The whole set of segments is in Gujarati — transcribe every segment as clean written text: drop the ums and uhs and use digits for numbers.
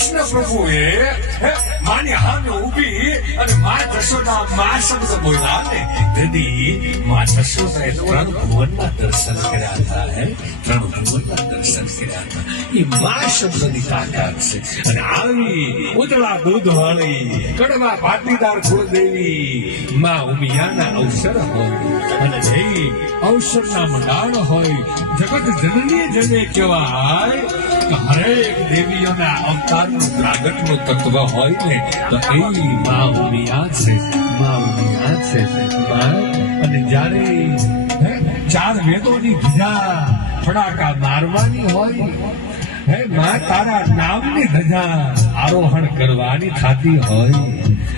કૃષ્ણ પ્રભુએ માની સામે ઊભી અને મા જશોદા મા શબ્દ બોલ્યા ને તેથી મા જશોદાએ ત્રણ ભુવનના દર્શન કર્યા હતા. ત્રણ ભુવનના દર્શન કર્યા હતા. એ મા શબ્દની તાકાત છે. અને આવી ઉજળા દૂધ વાળી કડવા પાટીદાર કુળદેવી મા ઉમિયાના અવસર હોય અને જે અવસરના મંડાણ હોય જગત જનની જને કહેવાય. હરેક દેવીઓના અવતારનું પ્રાગટનું તત્વ હોય ને તો એ મા ઉમિયા છે. મા ઉમિયા છે. અને જ્યારે ચાર વેદોની ધજા ફડાકા મારવાની હોય માં તારા નામની ધજા આરોહણ કરવાની થતી હોય.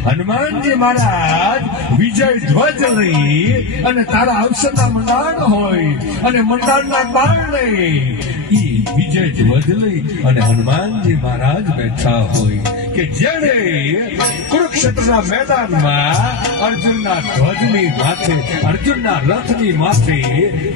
હનુમાનજી મહારાજ વિજય ધ્વજ લઈ અને તારા અવસરના મંડાણ હોય અને મંડાણના બારણે ઈ વિજય ધ્વજ લઈ અને હનુમાનજી મહારાજ બેઠા હોય કે જેણે કુરુક્ષેત્રના મેદાનમાં અર્જુનના ધ્વજની માથે અર્જુનના રથની માથે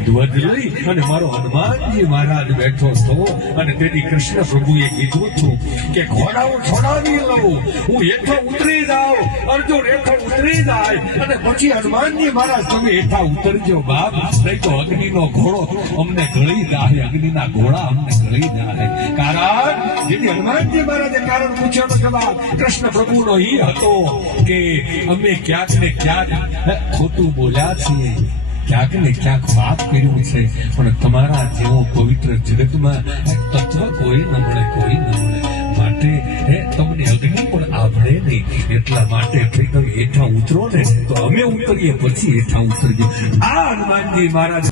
ધ્વજ લઈ અને મારો હનુમાનજી મહારાજ બેઠો હતો. અને તેથી કૃષ્ણ પ્રભુએ કીધું હતું કે ઘોડાઓ છોડાવી લઉં, હું હેઠો ઉતરી જાઉં, અર્જુન હેઠો ઉતરી જાય અને પછી હનુમાનજી મહારાજ તમે હેઠા ઉતરજો બાપ, નહીં તો અગ્નિનો ઘોડો અમને ગળી જાય, અગ્નિના ઘોડા અમને ગળી જાય. કારણ જેથી હનુમાનજી મહારાજે કારણ પૂછ્યો કે બાપ કૃષ્ણ પ્રભુનો ઈ હતો કે અમે ક્યાંક ને ક્યાંક ખોટું બોલ્યા છીએ, ક્યાંક ને ક્યાંક પાપ કર્યું છે, પણ તમારા જેવો પવિત્ર જગતમાં તત્વ કોઈ ન મળે, કોઈ ન મળે. માટે તમને અગ્નિ પણ આવડે નહીં, એટલા માટે તમે હેઠા ઉતરો ને તો અમે ઉતરીએ પછી હેઠા ઉતરજો. આ હનુમાનજી મહારાજ